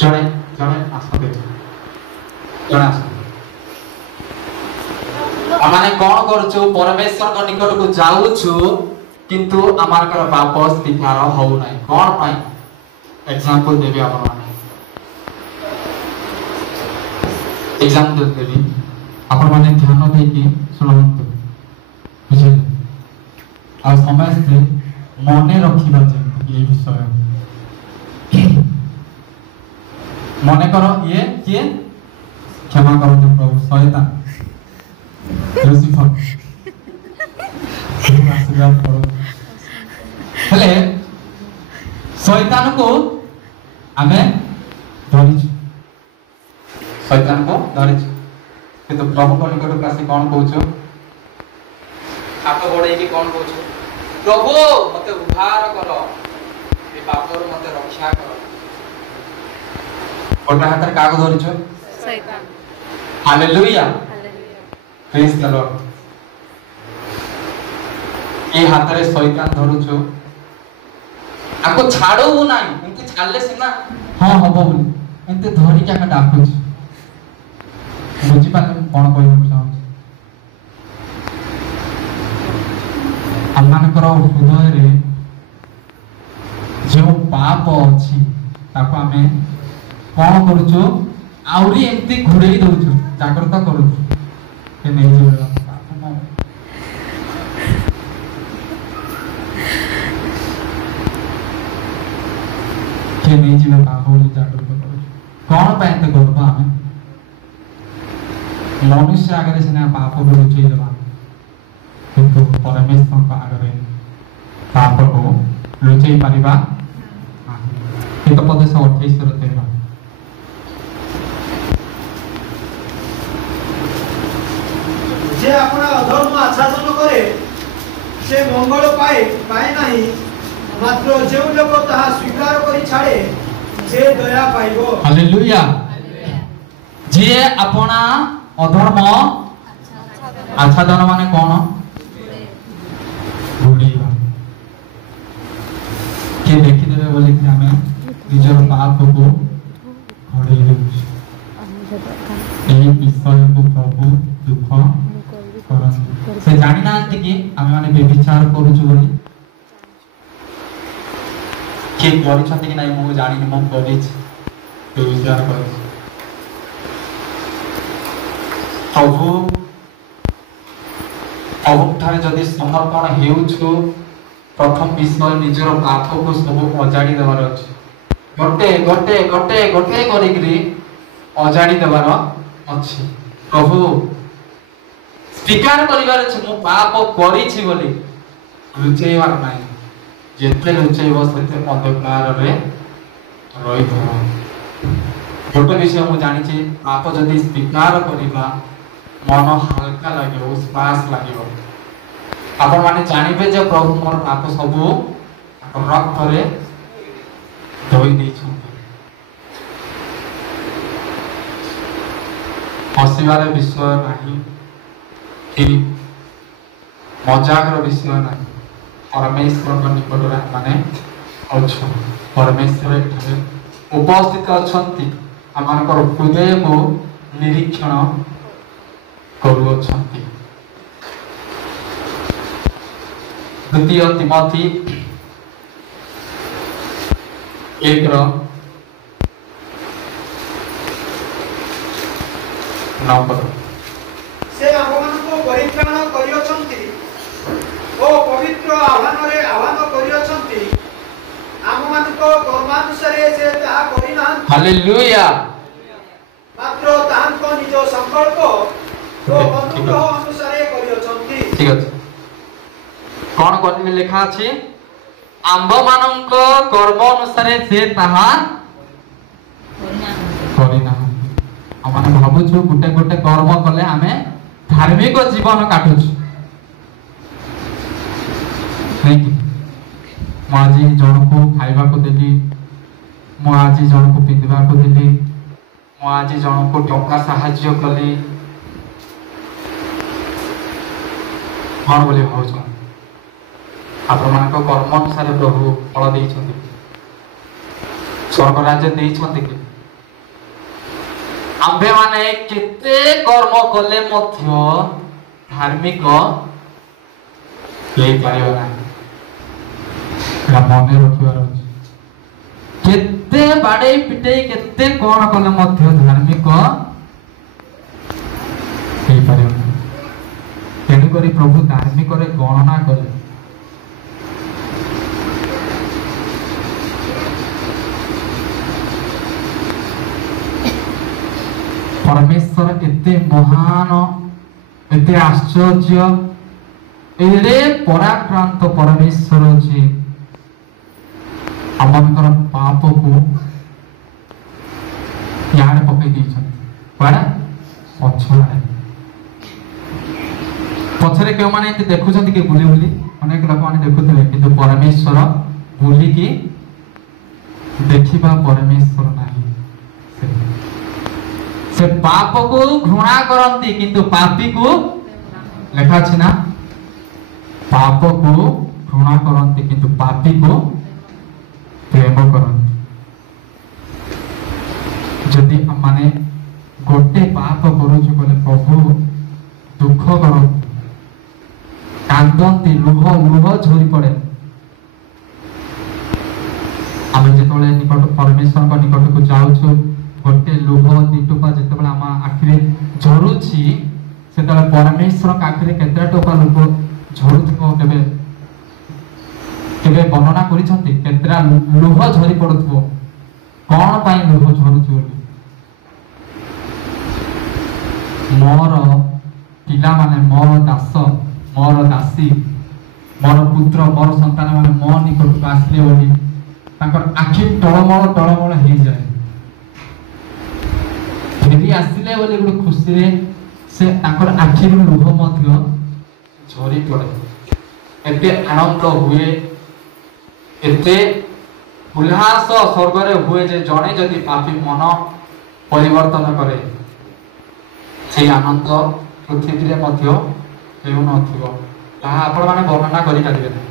ଜଣେ ଜଣେ ଆସନ୍ତି ଜଣେ ଆସନ୍ତି ଆମେ କଣ କରୁଛୁ ପରମେଶ୍ୱରଙ୍କ ନିକଟକୁ ଯାଉଛୁ କିନ୍ତୁ ଆମର ପାପ ସ୍ୱୀକାର ହଉନାହିଁ କଣ ପାଇଁ ଏକ୍ସାମ୍ପଲ ଦେବି ଆପଣମାନେ ଏକ୍ସାମ୍ପଲ ଦେବି ଆପଣମାନେ ଧ୍ୟାନ ଦେଇକି ଶୁଣନ୍ତୁ ବୁଝିଲେ ଆଉ ସମସ୍ତେ ମନେ ରଖିବା ଯେମିତି ଏ ବିଷୟ ମନେ କର ଇଏ କିଏ କ୍ଷମା କରନ୍ତୁ ପ୍ରଭୁ ଶୟତାନ ଲୁସିଫର ଆଶୀର୍ବାଦ କର ହେଲେ ଶୟତାନକୁ ଆମେ ଧରିଛୁ ଶୟତାନକୁ ଧରିଛୁ କିନ୍ତୁ ପ୍ରଭୁଙ୍କ ନିକଟକୁ ଆସି କଣ କହୁଛୁ ହାତ ବଢେଇକି କଣ କହୁଛୁ ପ୍ରଭୁ ମତେ ଉଦ୍ଧାର କର ଏ ପାପରୁ ମତେ ରକ୍ଷା କର ଗୋଟେ ହାତରେ କାହାକୁ ଧରିଛୁ ଶୈତାନ ହାଲେଲୁୟା ପ୍ରେଜ ଦ ଲର୍ଡ ଏ ହାତରେ ଶୈତାନ ଧରୁଛୁ ଆକୁ ଛାଡବୁ ନାହିଁ ଏମିତି ଛାଡିଲେ ସିନା ହଁ ହବ ବୋଲି ଏମିତି ଧରିକି ଆମେ ଡାକୁଛୁ ବୁଝିପାରିଲେ ମୁଁ କଣ କହିବାକୁ ଚାହୁଁଛି ଆମମାନଙ୍କର ହୃଦୟରେ ଯେଉଁ ପାପ ଅଛି ତାକୁ ଆମେ କଣ କରୁଛୁ ଆହୁରି ଏମିତି ଘୋଡେଇ ଦଉଛୁ ଜାଗ୍ରତ କରୁଛୁ ନେଇଯିବ ନେଇଯିବ ପାପ ବୋଲି ଜାଗ୍ରତ କରୁଛୁ କଣ ପାଇଁ ଏତେ ଗର୍ବ ଆମେ ମନୁଷ୍ୟ ଆଗରେ ସିନା ପାପକୁ ଲୁଚେଇ ଦେବା କିନ୍ତୁ ପରମେଶ୍ୱରଙ୍କ ଆଗରେ ପାପକୁ ଲୁଚେଇ ପାରିବା ନାହିଁ ହିତୋପଦେଶ 28:13 जे अपना अधर्म आच्छादन करे से मंगल पाए नहीं मात्र जो लोग ताहा स्वीकार करी छाड़े से दया पाइबो हालेलुया जे अपना अधर्म आच्छादन माने कौन भूलिबा के देखि देबे बोले कि हमें निजर पाप को घोड़ेई देउछ एही विषय को प्रभु दुख करन से जानि ना कि हम माने व्यभिचार करूछु बोली के करिछथि कि नाही मु जानि मु करिछि व्यभिचार करिछि प्रभु ठारे जदि समर्पण हेउछु प्रथम विषय निजर पाप को सब अजाड़ी देवार अछि गोटे गोटे गोटे गोटे करिकरी अजाड़ी देवार अछि प्रभु स्वीकार करिवार अछि मु पाप करिछि बोली लुचेइबार नाही जेते लुचेइबो सेते अंधकार रे रहिबो गोटे विषय मु जानिछि पाप जदि स्वीकार करिबा मन हल्का लगे उस्वास लगे आपण माने जानिबे जे प्रभु मोर पाप सब रक्त रे धोई देछु हसिबार विषय नाही कि मजाक रो विषय नाही परमेश्वर को निकट रे माने अछि परमेश्वर एठारे उपस्थित अछंती हमनकर हृदय को निरीक्षण करूछंती द्वितीय तिमोथी 1:9 से आगमन को परित्राण करियछंती ओ पवित्र आह्वान रे आह्वान करियछंती आममान को कर्मानुसारे से ता करिना हालेलुया मात्र तान को निज संकल्प ओ अनुग्रह अनुसारे करियछंती ठीक अछि कोन कोन लिखा अछि आंब मानक कर्म अनुसारे से ताहा करिना हम भाबुछु गुटे गुटे कर्म कले हमें धार्मिक जीवन काटुछु नहीं कि माजी जन को खाइबा को देली मु आज जन को पिंधबा को देली मु आज जन को टका सहाय्य कली कौन बोले भावुछ आपण मान कर्म अनुसार प्रभु फल देइछन्ति स्वर्ग राज्य देइछन्ति कि आम्भे माने केते कर्म कले मध्य धार्मिक ले पारिबो ना मन रखिबार अछि केते बाडे पिटे केते कोन कले मध्य धार्मिक ले पारिबो ना तेनु करी प्रभु धार्मिक रे गणना कले परमेश्वर एते महान एते आश्चर्य एले पराक्रांत परमेश्वर अछि हमनकर पाप को यार पकई दी पड़ा पछरे क्यों माने देखु कि बुली बुली अनेक लोक माने देखुते किंतु परमेश्वर बुली की देखिबा परमेश्वर नाही से पाप को घृणा करती किंतु पापी को लेखा छी ना पाप को घृणा करती किंतु पापी को प्रेम करती जदि माने गोटे पाप करूछु बोले प्रभु दुख करती कांदती लुह झरी पड़े आम जो निकट परमेश्वर निकट को जाऊँ गोटे लुह दिटोपा जो आम आखिरे झरुची से परमेश्वर आखिरे केते टोपा लुह झरुथिबो केबे केबे वर्णना करिसंती केतरा लुह झरी पड़ुथिबो कोन पाई लुह झरुथि बोली मोर पिला माने मोर दास मोर दासी मोर पुत्र मोर संतान माने मो निकट को आसले बोली ताकर आखि टळमळ हे जाय फेरी आसिले बोले गोटे खुशी रे से ताकर आखि लुह मध्य झरी पड़े एते आनंद हुए एते उल्लास स्वर्ग रे हुए जे जणे जदि पापी मन परिवर्तन करे से आनंद पृथ्वी रे मध्य हेउ नथिबो ता आपण माने वर्णना करि परिबे नै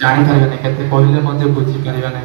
जानि परिबे नै केते कहिले मध्य बुझी परिबे नै